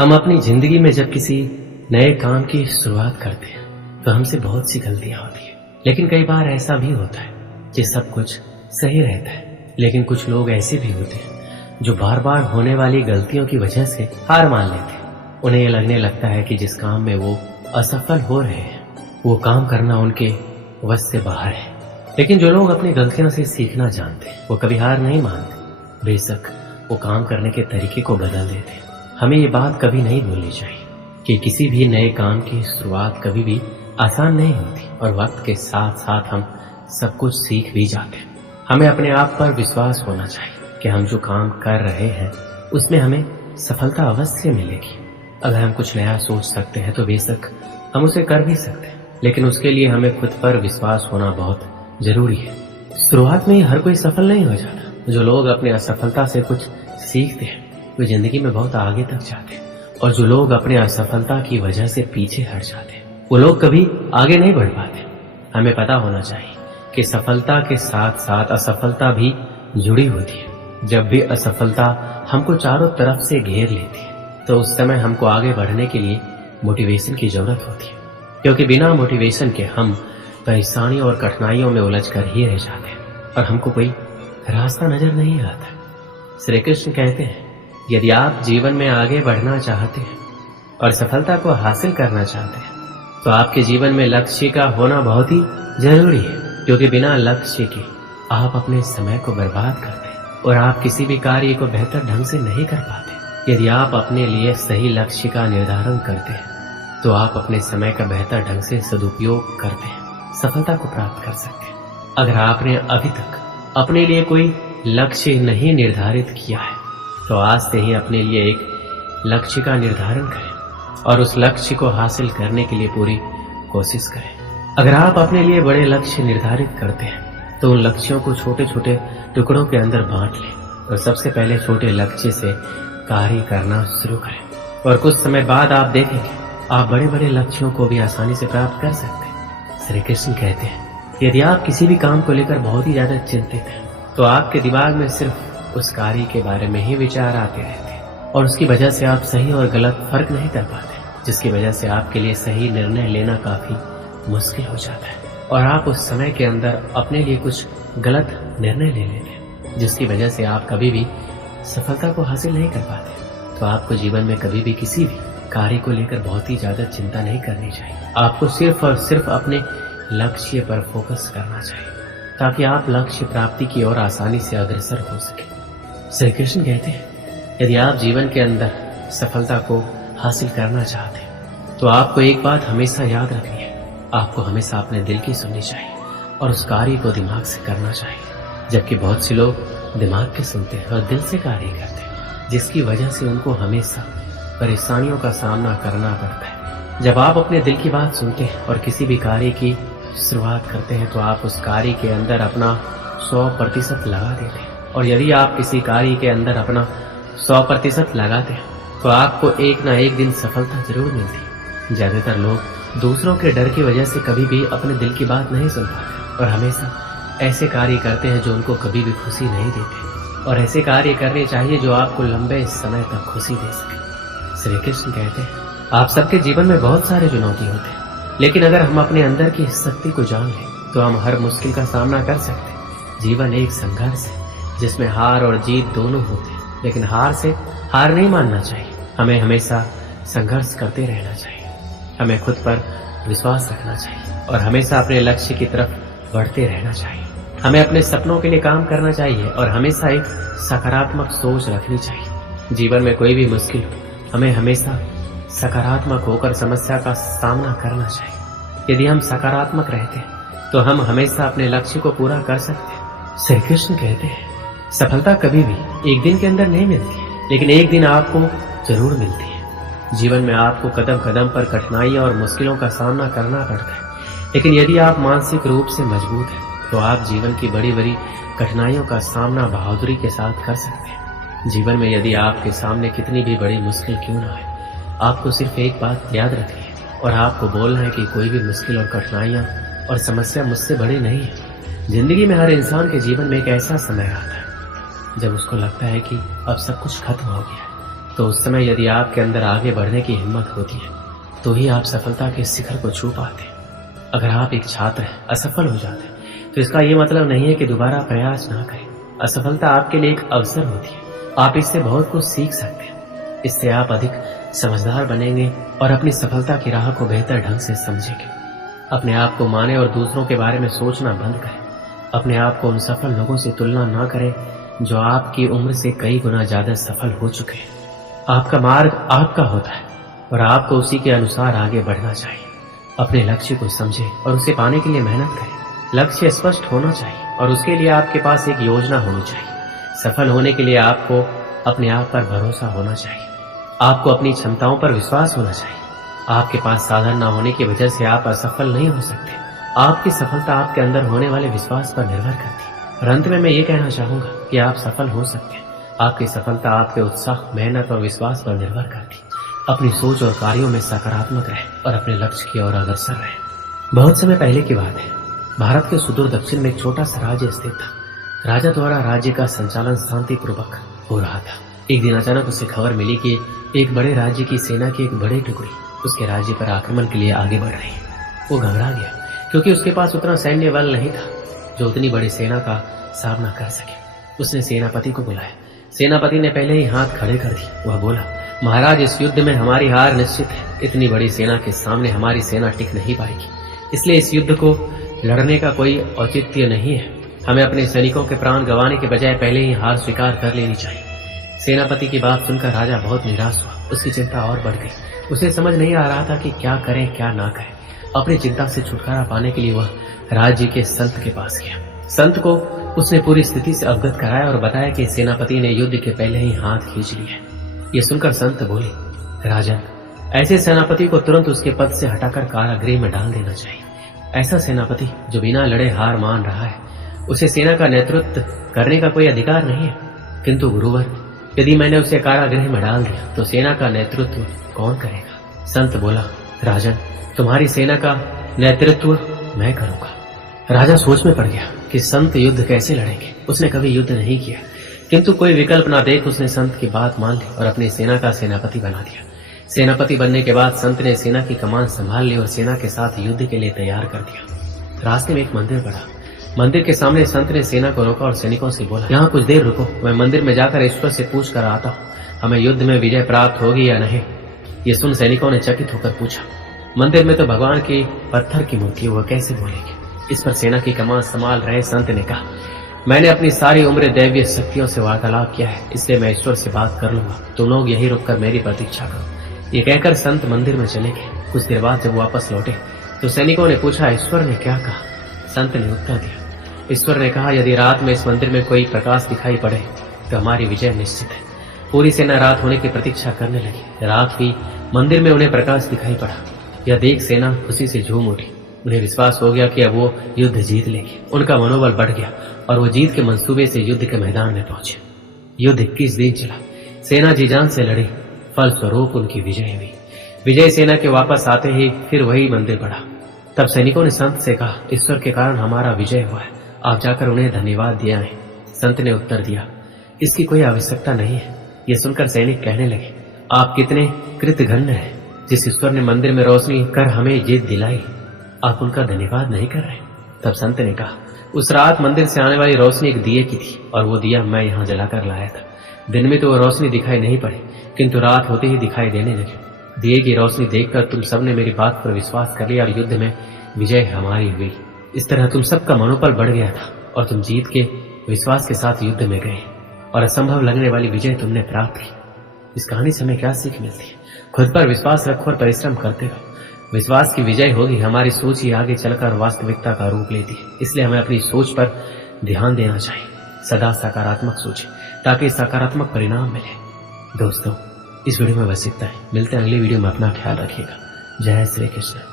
हम अपनी जिंदगी में जब किसी नए काम की शुरुआत करते हैं तो हमसे बहुत सी गलतियां होती है, लेकिन कई बार ऐसा भी होता है कि सब कुछ सही रहता है। लेकिन कुछ लोग ऐसे भी होते हैं जो बार बार होने वाली गलतियों की वजह से हार मान लेते हैं। उन्हें ये लगने लगता है कि जिस काम में वो असफल हो रहे हैं वो काम करना उनके वश से बाहर है। लेकिन जो लोग अपनी गलतियों से सीखना जानते हैं वो कभी हार नहीं मानते, बेशक वो काम करने के तरीके को बदल देते हैं। हमें ये बात कभी नहीं भूलनी चाहिए कि किसी भी नए काम की शुरुआत कभी भी आसान नहीं होती और वक्त के साथ साथ हम सब कुछ सीख भी जाते हैं। हमें अपने आप पर विश्वास होना चाहिए कि हम जो काम कर रहे हैं उसमें हमें सफलता अवश्य मिलेगी। अगर हम कुछ नया सोच सकते हैं तो बेशक हम उसे कर भी सकते हैं, लेकिन उसके लिए हमें खुद पर विश्वास होना बहुत जरूरी है। शुरुआत में ही हर कोई सफल नहीं हो जाता। जो लोग अपनी असफलता से कुछ सीखते हैं वे जिंदगी में बहुत आगे तक जाते हैं, और जो लोग अपने असफलता की वजह से पीछे हट जाते हैं वो लोग कभी आगे नहीं बढ़ पाते। हमें पता होना चाहिए कि सफलता के साथ साथ असफलता भी जुड़ी होती है। जब भी असफलता हमको चारों तरफ से घेर लेती है तो उस समय हमको आगे बढ़ने के लिए मोटिवेशन की जरूरत होती है, क्योंकि बिना मोटिवेशन के हम परेशानियों और कठिनाइयों में उलझ कर ही रह जाते हैं और हमको कोई रास्ता नजर नहीं आता। श्री कृष्ण कहते हैं, यदि आप जीवन में आगे बढ़ना चाहते हैं और सफलता को हासिल करना चाहते हैं तो आपके जीवन में लक्ष्य का होना बहुत ही जरूरी है, क्योंकि बिना लक्ष्य के आप अपने समय को बर्बाद करते हैं और आप किसी भी कार्य को बेहतर ढंग से नहीं कर पाते। यदि आप अपने लिए सही लक्ष्य का निर्धारण करते हैं तो आप अपने समय का बेहतर ढंग से सदुपयोग करते हैं सफलता को प्राप्त कर सकते हैं। अगर आपने अभी तक अपने लिए कोई लक्ष्य नहीं निर्धारित किया है तो आज से ही अपने लिए एक लक्ष्य का निर्धारण करें और उस लक्ष्य को हासिल करने के लिए पूरी कोशिश करें। अगर आप अपने लिए बड़े लक्ष्य निर्धारित करते हैं तो उन लक्ष्यों को छोटे छोटे टुकड़ों के अंदर बांट लें और सबसे पहले छोटे लक्ष्य से कार्य करना शुरू करें, और कुछ समय बाद आप देखेंगे आप बड़े बड़े लक्ष्यों को भी आसानी से प्राप्त कर सकते हैं। श्री कृष्ण कहते हैं, यदि आप किसी भी काम को लेकर बहुत ही ज्यादा चिंतित हैं तो आपके दिमाग में सिर्फ उस कार्य के बारे में ही विचार आते रहते हैं और उसकी वजह से आप सही और गलत फर्क नहीं कर पाते, जिसकी वजह से आपके लिए सही निर्णय लेना काफी मुश्किल हो जाता है और आप उस समय के अंदर अपने लिए कुछ गलत निर्णय ले लेते हैं, जिसकी वजह से आप कभी भी सफलता को हासिल नहीं कर पाते। तो आपको जीवन में कभी भी किसी भी कार्य को लेकर बहुत ही ज्यादा चिंता नहीं करनी चाहिए। आपको सिर्फ और सिर्फ अपने लक्ष्य पर फोकस करना चाहिए ताकि आप लक्ष्य प्राप्ति की ओर आसानी से अग्रसर हो सके। श्री कृष्ण कहते हैं, यदि आप जीवन के अंदर सफलता को हासिल करना चाहते हैं तो आपको एक बात हमेशा याद रखनी है, आपको हमेशा अपने दिल की सुननी चाहिए और उस कार्य को दिमाग से करना चाहिए। जबकि बहुत से लोग दिमाग के सुनते हैं और दिल से कार्य करते हैं, जिसकी वजह से उनको हमेशा परेशानियों का सामना करना पड़ता है। जब आप अपने दिल की बात सुनते हैं और किसी भी कार्य की शुरुआत करते हैं तो आप उस कार्य के अंदर अपना 100% लगा देते हैं, और यदि आप किसी कार्य के अंदर अपना 100% लगाते हैं तो आपको एक ना एक दिन सफलता जरूर मिलती है। ज्यादातर लोग दूसरों के डर की वजह से कभी भी अपने दिल की बात नहीं सुन पाते और हमेशा ऐसे कार्य करते हैं जो उनको कभी भी खुशी नहीं देते, और ऐसे कार्य करने चाहिए जो आपको लंबे समय तक खुशी दे सके। श्री कृष्ण कहते हैं, आप सबके जीवन में बहुत सारे चुनौती होते हैं, लेकिन अगर हम अपने अंदर की शक्ति को जान लें तो हम हर मुश्किल का सामना कर सकते हैं। जीवन एक संघर्ष है जिसमें हार और जीत दोनों होते हैं, लेकिन हार से हार नहीं मानना चाहिए। हमें हमेशा संघर्ष करते रहना चाहिए, हमें खुद पर विश्वास रखना चाहिए और हमेशा अपने लक्ष्य की तरफ बढ़ते रहना चाहिए। हमें अपने सपनों के लिए काम करना चाहिए और हमेशा एक सकारात्मक सोच रखनी चाहिए। जीवन में कोई भी मुश्किल हो हमें हमेशा सकारात्मक होकर समस्या का सामना करना चाहिए। यदि हम सकारात्मक रहते हैं तो हम हमेशा अपने लक्ष्य को पूरा कर सकते हैं। श्री कृष्ण कहते हैं, सफलता कभी भी एक दिन के अंदर नहीं मिलती है, लेकिन एक दिन आपको जरूर मिलती है। जीवन में आपको कदम कदम पर कठिनाइयां और मुश्किलों का सामना करना पड़ता है, लेकिन यदि आप मानसिक रूप से मजबूत हैं तो आप जीवन की बड़ी बड़ी कठिनाइयों का सामना बहादुरी के साथ कर सकते हैं। जीवन में यदि आपके सामने कितनी भी बड़ी मुश्किल क्यों ना आए, आपको सिर्फ एक बात याद रखनी है और आपको बोलना है कि कोई भी मुश्किल और कठिनाइयां और समस्या मुझसे बड़ी नहीं है। जिंदगी में हर इंसान के जीवन में एक ऐसा समय आता है जब उसको लगता है कि अब सब कुछ खत्म हो गया है, तो उस समय यदि आपके अंदर आगे बढ़ने की हिम्मत होती है तो ही आप सफलता के शिखर को छू पाते हैं। अगर आप एक छात्र हैं, असफल हो जाते हैं, तो इसका ये मतलब नहीं है कि दोबारा प्रयास ना करें। असफलता आपके लिए एक अवसर होती है। आप इससे बहुत कुछ सीख सकते हैं। इससे आप अधिक समझदार बनेंगे और अपनी सफलता की राह को बेहतर ढंग से समझेंगे। अपने आप को माने और दूसरों के बारे में सोचना बंद करें। अपने आप को उन सफल लोगों से तुलना ना करें जो आपकी उम्र से कई गुना ज्यादा सफल हो चुके हैं। आपका मार्ग आपका होता है और आपको उसी के अनुसार आगे बढ़ना चाहिए। अपने लक्ष्य को समझें और उसे पाने के लिए मेहनत करें। लक्ष्य स्पष्ट होना चाहिए और उसके लिए आपके पास एक योजना होनी चाहिए। सफल होने के लिए आपको अपने आप पर भरोसा होना चाहिए। आपको अपनी क्षमताओं पर विश्वास होना चाहिए। आपके पास साधन न होने की वजह से आप असफल नहीं हो सकते। आपकी सफलता आपके अंदर होने वाले विश्वास पर निर्भर करती है। और अंत में मैं ये कहना चाहूंगा कि आप सफल हो सकते हैं। आपकी सफलता आपके उत्साह, मेहनत और विश्वास पर निर्भर करती है। अपनी सोच और कार्यों में सकारात्मक रहें और अपने लक्ष्य की ओर अग्रसर रहें। बहुत समय पहले की बात है। भारत के सुदूर दक्षिण में एक छोटा सा राज्य स्थित था। राजा द्वारा राज्य का संचालन शांतिपूर्वक हो रहा था। एक दिन अचानक उसे खबर मिली कि एक बड़े राज्य की सेना की एक बड़ी टुकड़ी उसके राज्य पर आक्रमण के लिए आगे बढ़ रही है। वो घबरा गया क्योंकि उसके पास उतना सैन्य बल नहीं था जो उतनी बड़ी सेना का सामना कर सके। उसने सेनापति को बुलाया। सेनापति ने पहले ही हाथ खड़े कर दिए। वह बोला, महाराज, इस युद्ध में हमारी हार निश्चित है। इतनी बड़ी सेना के सामने हमारी सेना टिक नहीं पाएगी, इसलिए इस युद्ध को लड़ने का कोई औचित्य नहीं है। हमें अपने सैनिकों के प्राण गंवाने के बजाय पहले ही हार स्वीकार कर लेनी चाहिए। सेनापति की बात सुनकर राजा बहुत निराश हुआ। उसकी चिंता और बढ़ गई। उसे समझ नहीं आ रहा था कि क्या करें क्या ना करें। अपनी चिंता से छुटकारा पाने के लिए वह राज्य के संत के पास गया। संत को उसने पूरी स्थिति से अवगत कराया और बताया कि सेनापति ने युद्ध के पहले ही हाथ खींच लिया है। ये सुनकर संत बोले, राजन, ऐसे सेनापति को तुरंत उसके पद से हटाकर कारागृह में डाल देना चाहिए। ऐसा सेनापति जो बिना लड़े हार मान रहा है, उसे सेना का नेतृत्व करने का कोई अधिकार नहीं है। किंतु गुरुवर, यदि मैंने उसे कारागृह में डाल दिया तो सेना का नेतृत्व कौन करेगा? संत बोला, राजन, तुम्हारी सेना का नेतृत्व मैं करूंगा। राजा सोच में पड़ गया कि संत युद्ध कैसे लड़ेंगे। उसने कभी युद्ध नहीं किया, किंतु कोई विकल्प ना देख उसने संत की बात मान ली और अपनी सेना का सेनापति बना दिया। सेनापति बनने के बाद संत ने सेना की कमान संभाल ली और सेना के साथ युद्ध के लिए तैयार कर दिया। रास्ते में एक मंदिर पड़ा। मंदिर के सामने संत ने सेना को रोका और सैनिकों से बोला, यहाँ कुछ देर रुको, मैं मंदिर में जाकर ईश्वर से पूछ कर आता हूँ, हमें युद्ध में विजय प्राप्त होगी या नहीं। ये सुन सैनिकों ने चकित होकर पूछा, मंदिर में तो भगवान की पत्थर की मूर्ति है, वह कैसे बोलेगी? इस पर सेना की कमान संभाल रहे संत ने कहा, मैंने अपनी सारी उम्र दैवीय शक्तियों से वार्तालाप किया है, इसलिए मैं ईश्वर से बात कर लूंगा। तुम लोग यही रुककर मेरी प्रतीक्षा करो। ये कहकर संत मंदिर में चले गए। कुछ देर बाद जब वापस लौटे तो सैनिकों ने पूछा, ईश्वर ने क्या कहा? संत ने उत्तर दिया, ईश्वर ने कहा, यदि रात में इस मंदिर में कोई प्रकाश दिखाई पड़े तो हमारी विजय निश्चित है। पूरी सेना रात होने की प्रतीक्षा करने लगी। रात हुई, मंदिर में उन्हें प्रकाश दिखाई पड़ा। यह देख सेना खुशी से झूम उठी। उन्हें विश्वास हो गया कि अब वो युद्ध जीत लेंगे। उनका मनोबल बढ़ गया और वो जीत के मंसूबे से युद्ध के मैदान में पहुंचे। युद्ध 21 दिन चला। सेना जी जान से लड़ी, फलस्वरूप उनकी विजय हुई। विजय सेना के वापस आते ही फिर वही मंदिर पड़ा। तब सैनिकों ने संत से कहा, ईश्वर के कारण हमारा विजय हुआ है, आप जाकर उन्हें धन्यवाद दिया है। संत ने उत्तर दिया, इसकी कोई आवश्यकता नहीं है। ये सुनकर सैनिक कहने लगे, आप कितने कृतघ्न हैं। जिस ईश्वर ने मंदिर में रोशनी कर हमें जीत दिलाई, आप उनका धन्यवाद नहीं कर रहे। तब संत ने कहा, उस रात मंदिर से आने वाली रोशनी एक दिए की थी और वो दिया मैं यहाँ जलाकर लाया था। दिन में तो वो रोशनी दिखाई नहीं पड़ी, किंतु रात होते ही दिखाई देने लगी। दिए की रोशनी देखकर तुम सबने मेरी बात पर विश्वास कर लिया और युद्ध में विजय हमारी हुई। इस तरह तुम सबका मनोबल बढ़ गया था और तुम जीत के विश्वास के साथ युद्ध में गए और असंभव लगने वाली विजय तुमने प्राप्त की। इस कहानी से हमें क्या सीख मिलती है? खुद पर विश्वास रखो और परिश्रम करते रहो। विश्वास की विजय होगी। हमारी सोच ही आगे चलकर वास्तविकता का रूप लेती है, इसलिए हमें अपनी सोच पर ध्यान देना चाहिए। सदा सकारात्मक सोचें ताकि सकारात्मक परिणाम मिले। दोस्तों, इस वीडियो में बस इतना ही। मिलते हैं अगली वीडियो में। अपना ख्याल रखिएगा। जय श्री कृष्ण।